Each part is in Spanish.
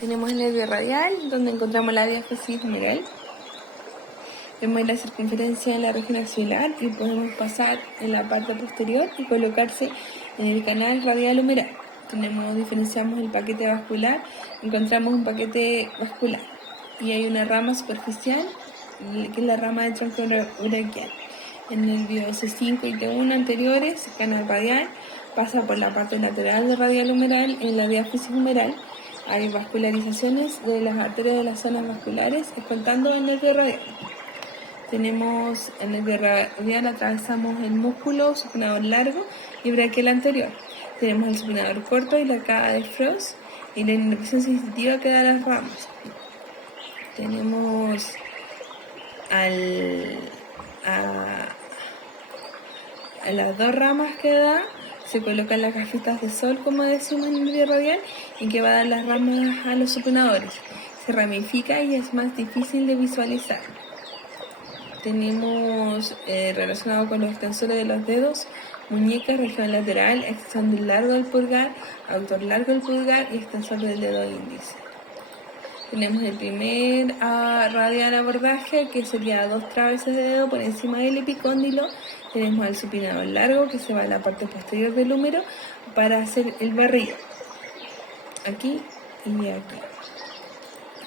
Tenemos el nervio radial, donde encontramos la diáfisis humeral. Vemos la circunferencia en la región axilar y podemos pasar en la parte posterior y colocarse en el canal radial humeral. Diferenciamos el paquete vascular, encontramos un paquete vascular y hay una rama superficial, que es la rama del tronco braquial. El nervio C5 y T1 anteriores, canal radial, pasa por la parte lateral del radial humeral en la diáfisis humeral. Hay vascularizaciones de las arterias de las zonas vasculares, escoltando el nervio radial. Tenemos el nervio radial, atravesamos el músculo supinador largo y braquial anterior. Tenemos el supinador corto y la arcada de Frost y la inervación sensitiva que da las ramas. Tenemos a las dos ramas que da, se colocan las gafitas de sol, como decimos en el nervio radial, y que va a dar las ramas a los supinadores. Se ramifica y es más difícil de visualizar. Tenemos relacionado con los extensores de los dedos, muñeca, región lateral, extensión del largo del pulgar, autor largo del pulgar y extensor del dedo índice. Tenemos el primer radial abordaje, que sería 2 traveses de dedo por encima del epicóndilo. Tenemos el supinador largo, que se va a la parte posterior del húmero para hacer el barrido. Aquí y aquí.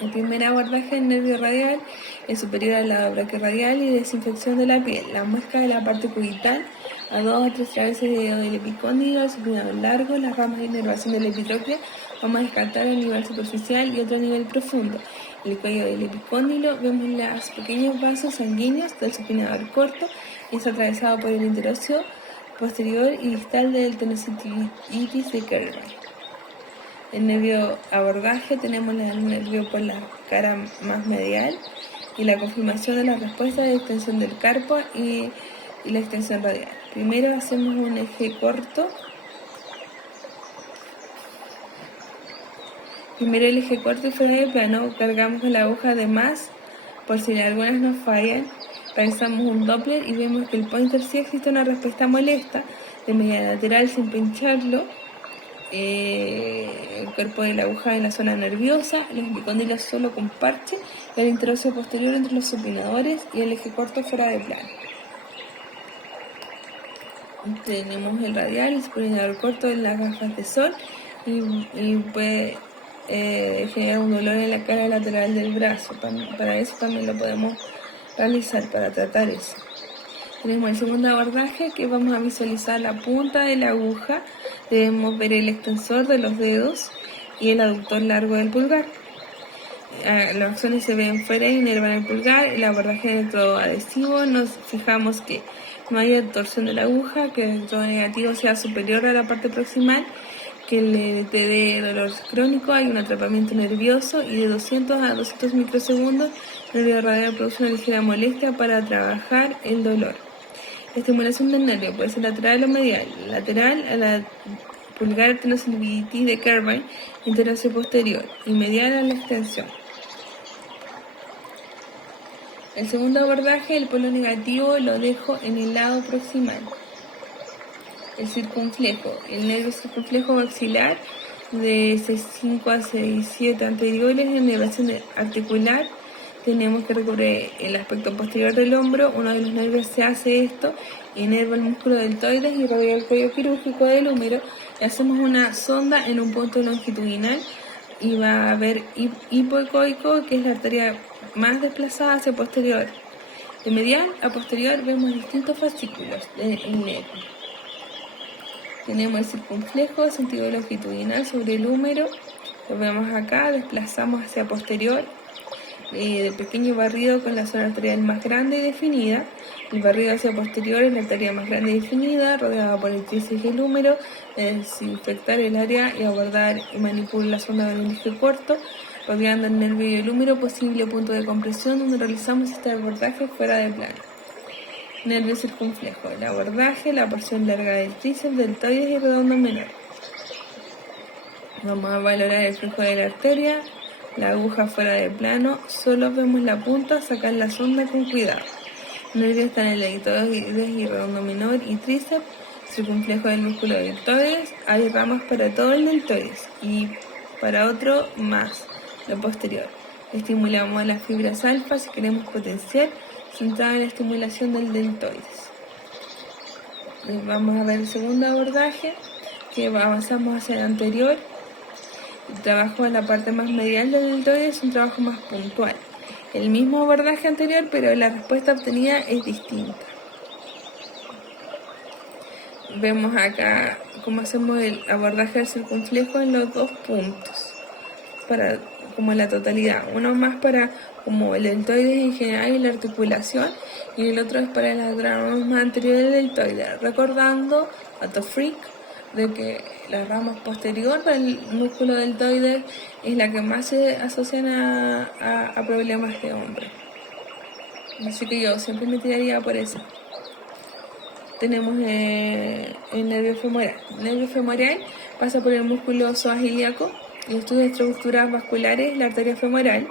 El primer abordaje del nervio radial es superior al lado braquiorradial y desinfección de la piel. La muesca de la parte cubital a 2 o 3 traveses de dedo del epicóndilo, el supinador largo, las ramas de inervación de la epitropia. Vamos a descartar el nivel superficial y otro nivel profundo. El cuello del epicóndilo, vemos los pequeños vasos sanguíneos del supinador corto, es atravesado por el interóseo posterior y distal del tenosynovitis de Kerber. El nervio abordaje, tenemos el nervio por la cara más medial y la confirmación de la respuesta de extensión del carpo y la extensión radial. Primero hacemos un eje corto. Primero el eje corto y fuera de plano, cargamos con la aguja de más por si algunas nos fallan. Realizamos un Doppler y vemos que el pointer sí existe una respuesta molesta de media lateral sin pincharlo. El cuerpo de la aguja en la zona nerviosa, los epicóndilos solo con parche, el interóseo posterior entre los supinadores y el eje corto fuera de plano. Tenemos el radial, el supinador corto en las gafas de sol y puede generar un dolor en la cara lateral del brazo. Para eso también lo podemos realizar, para tratar eso. Tenemos el segundo abordaje, que vamos a visualizar la punta de la aguja. Debemos ver el extensor de los dedos y el aductor largo del pulgar. Las acciones se ven fuera y inervan el pulgar. El abordaje electroadhesivo, nos fijamos que no haya torsión de la aguja, que el electrodo negativo sea superior a la parte proximal, que le dé dolor crónico, hay un atrapamiento nervioso y de 200 a 200 microsegundos el nervio radial produce una ligera molestia para trabajar el dolor. La estimulación del nervio puede ser lateral o medial. Lateral a la pulgar tenosynovitis de Kerber, interóseo posterior, y medial a la extensión. El segundo abordaje, el polo negativo, lo dejo en el lado proximal. El circunflejo, el nervio circunflejo maxilar de C5 a C7 anteriores, en inervación articular. Tenemos que recorrer el aspecto posterior del hombro. Uno de los nervios se hace esto, inerva el músculo deltoides y rodea el cuello quirúrgico del húmero. Y hacemos una sonda en un punto longitudinal y va a haber hipoecoico, que es la arteria más desplazada hacia posterior. De medial a posterior vemos distintos fascículos del nervio. Tenemos el circunflejo, sentido longitudinal sobre el húmero. Lo vemos acá, desplazamos hacia posterior. De pequeño barrido con la zona arterial más grande y definida. El barrido hacia posterior es la arteria más grande y definida, rodeada por el tríceps y el húmero. Desinfectar el área y abordar y manipular la zona del eje corto, rodeando el nervio y el húmero, posible punto de compresión donde realizamos este abordaje fuera de plano. Nervio circunflejo, el abordaje, la porción larga del tríceps, deltoides y redondo menor. Vamos a valorar el flujo de la arteria. La aguja fuera de plano, solo vemos la punta, sacar la sonda con cuidado. Nervios están en el deltoides y redondo menor y tríceps, circunflejo del músculo deltoides. Hay ramas para todo el deltoides y para otro más. lo posterior. Estimulamos las fibras alfa si queremos potenciar, centrada en la estimulación del deltoides. Vamos a ver el segundo abordaje, que avanzamos hacia el anterior. El trabajo en la parte más medial del deltoides es un trabajo más puntual. El mismo abordaje anterior, pero la respuesta obtenida es distinta. Vemos acá cómo hacemos el abordaje del circunflejo en los dos puntos, para como la totalidad. Uno más para como el deltoides en general y la articulación, y el otro es para las ramas más anteriores del deltoide, recordando a Freak de que la rama posterior del músculo deltoide es la que más se asocian a problemas de hombre. Así que yo siempre me tiraría por eso. Tenemos el nervio femoral. El nervio femoral pasa por el músculo psoas ilíaco y estudia estructuras vasculares, la arteria femoral.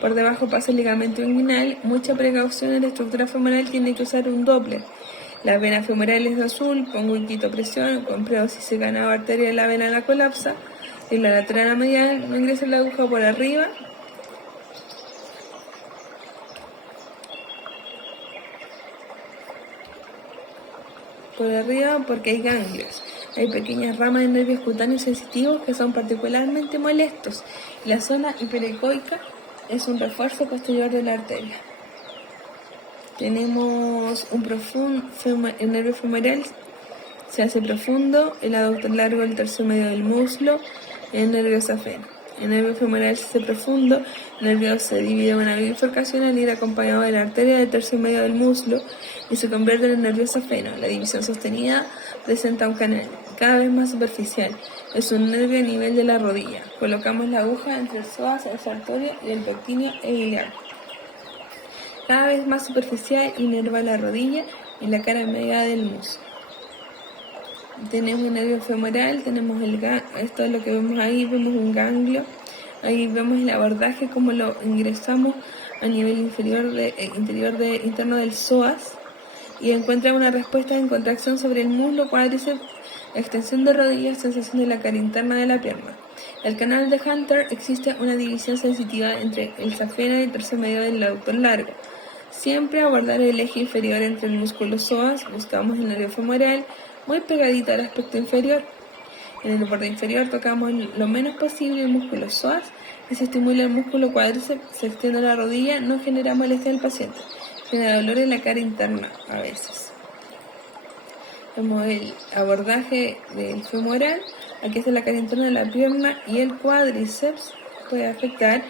Por debajo pasa el ligamento inguinal. Mucha precaución en la estructura femoral, tiene que usar un Doppler. La vena femoral es azul, pongo y quito presión, compruebo si se gana la arteria de la vena la colapsa. Y la lateral a medial, no ingresa la aguja por arriba. Por arriba porque hay ganglios. Hay pequeñas ramas de nervios cutáneos sensitivos que son particularmente molestos. La zona hiperecoica es un refuerzo posterior de la arteria. Tenemos el nervio femoral se hace profundo, el aductor largo del tercio medio del muslo, el nervio safeno. El nervio femoral se hace profundo, el nervio se divide en una bifurcación al ir acompañado de la arteria del tercio medio del muslo y se convierte en el nervio safeno. La división sostenida presenta un canal cada vez más superficial. Es un nervio a nivel de la rodilla. Colocamos la aguja entre el psoas, el sartorio y el pectíneo e ilíaco. Cada vez más superficial, inerva la rodilla y la cara media del muslo. Tenemos el nervio femoral, tenemos esto es lo que vemos ahí, vemos un ganglio. Ahí vemos el abordaje, como lo ingresamos a nivel interno del psoas, y encuentra una respuesta en contracción sobre el muslo, cuádriceps, extensión de rodillas, sensación de la cara interna de la pierna. El canal de Hunter existe una división sensitiva entre el safeno y el tercio medio del aductor largo. Siempre abordar el eje inferior entre el músculo psoas, buscamos el nervio femoral muy pegadito al aspecto inferior. En el borde inferior tocamos lo menos posible el músculo psoas y se estimula el músculo cuádriceps, se extiende la rodilla, no genera molestia al paciente, genera dolor en la cara interna a veces. Como el abordaje del femoral, aquí está la cara interna de la pierna y el cuádriceps puede afectar.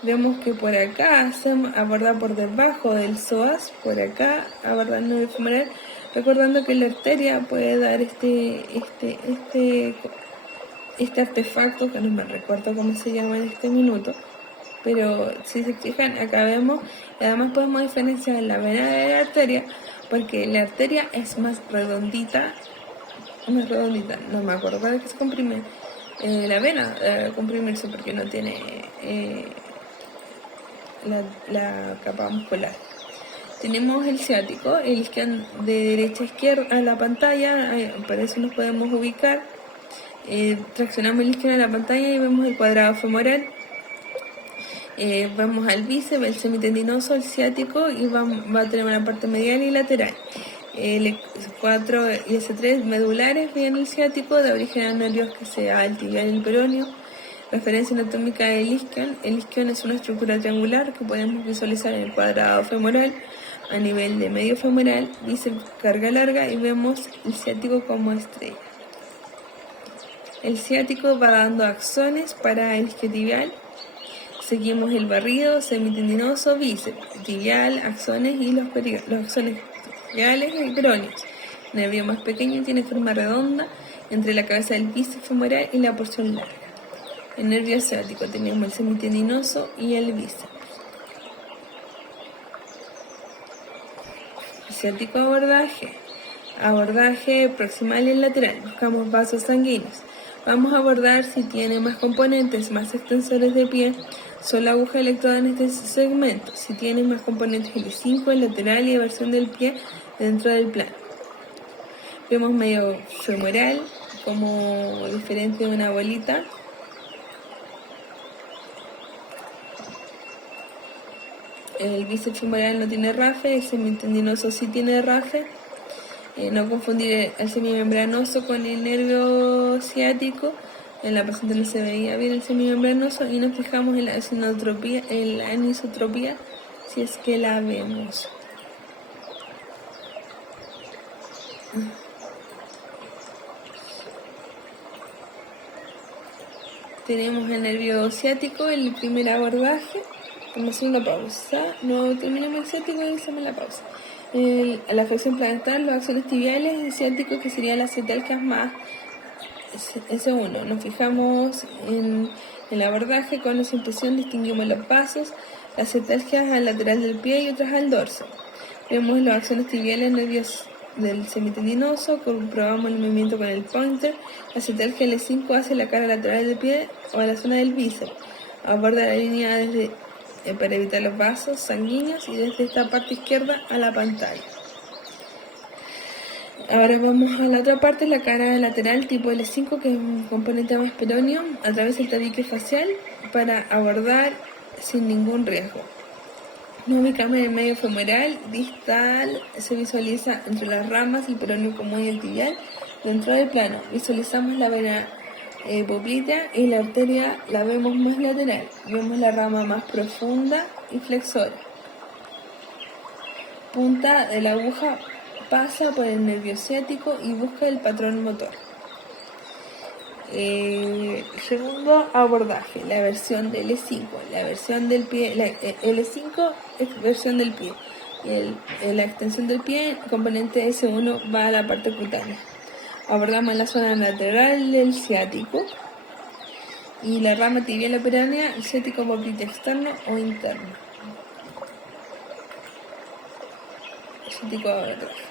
Vemos que por acá se aborda por debajo del psoas, por acá abordando el femoral, recordando que la arteria puede dar este artefacto, que no me recuerdo cómo se llama en este minuto, pero si se fijan acá vemos, y además podemos diferenciar la vena de la arteria, porque la arteria es más redondita, no me acuerdo para qué se comprime la vena, comprimirse porque no tiene la capa muscular. Tenemos el ciático, el isquion de derecha a izquierda a la pantalla, para eso nos podemos ubicar. Traccionamos el isquion a la pantalla y vemos el cuadrado femoral. Vamos al bíceps, el semitendinoso, el ciático, y va a tener una parte medial y lateral. El S4 y S3 medulares, bien el ciático, de origen nervios que sea el tibial y el peroneo. Referencia anatómica del isquion. El isquion es una estructura triangular que podemos visualizar en el cuadrado femoral a nivel de medio femoral, bíceps carga larga, y vemos el ciático como estrella. El ciático va dando axones para el isquiotibial. Seguimos el barrido, semitendinoso, bíceps, tibial, axones y los axones tibiales y peroneos. El nervio más pequeño tiene forma redonda entre la cabeza del bíceps femoral y la porción larga. El nervio ciático tenemos el semitendinoso y el bíceps. Ciático abordaje proximal y lateral. Buscamos vasos sanguíneos. Vamos a abordar si tiene más componentes, más extensores de pie, solo aguja electroda en este segmento. Si tiene más componentes, L5, el lateral y eversión del pie dentro del plano. Vemos medio femoral como diferente de una bolita. el bíceps femoral no tiene RAFE, el semitendinoso sí tiene RAFE. No confundir el semimembranoso con el nervio ciático. En la paciente no se veía bien el semimembranoso y nos fijamos en la anisotropía si es que la vemos. Tenemos el nervio ciático, el primer abordaje. Vamos a hacer una pausa. No terminamos el ciático y hacemos la pausa. La afección plantar, los axones tibiales, el ciático que sería las acetalgias más S1. Nos fijamos en el abordaje con esa impresión, distinguimos los pasos, las acetalgias al lateral del pie y otras al dorso. Vemos los axones tibiales, nervios del semitendinoso, comprobamos el movimiento con el pointer, la acetalgia L5 hacia la cara lateral del pie o a la zona del bíceps. Aborda la línea desde para evitar los vasos sanguíneos y desde esta parte izquierda a la pantalla. Ahora vamos a la otra parte, la cara lateral tipo L5, que es un componente más peroneo, a través del tabique facial para abordar sin ningún riesgo. No ubicamos en el medio femoral, distal, se visualiza entre las ramas, el peroneo común y el tibial. Dentro del plano visualizamos la vena popltea y la arteria la vemos más lateral. Vemos la rama más profunda y flexora. Punta de la aguja pasa por el nervio ciático y busca el patrón motor. Segundo abordaje, la versión del L5, la versión del pie, L5 es versión del pie, la extensión del pie, el componente S1 va a la parte cutánea. Abordamos la zona lateral del ciático y la rama tibial o peránea, el ciático popliteo externo o interno. Ciático abordaje.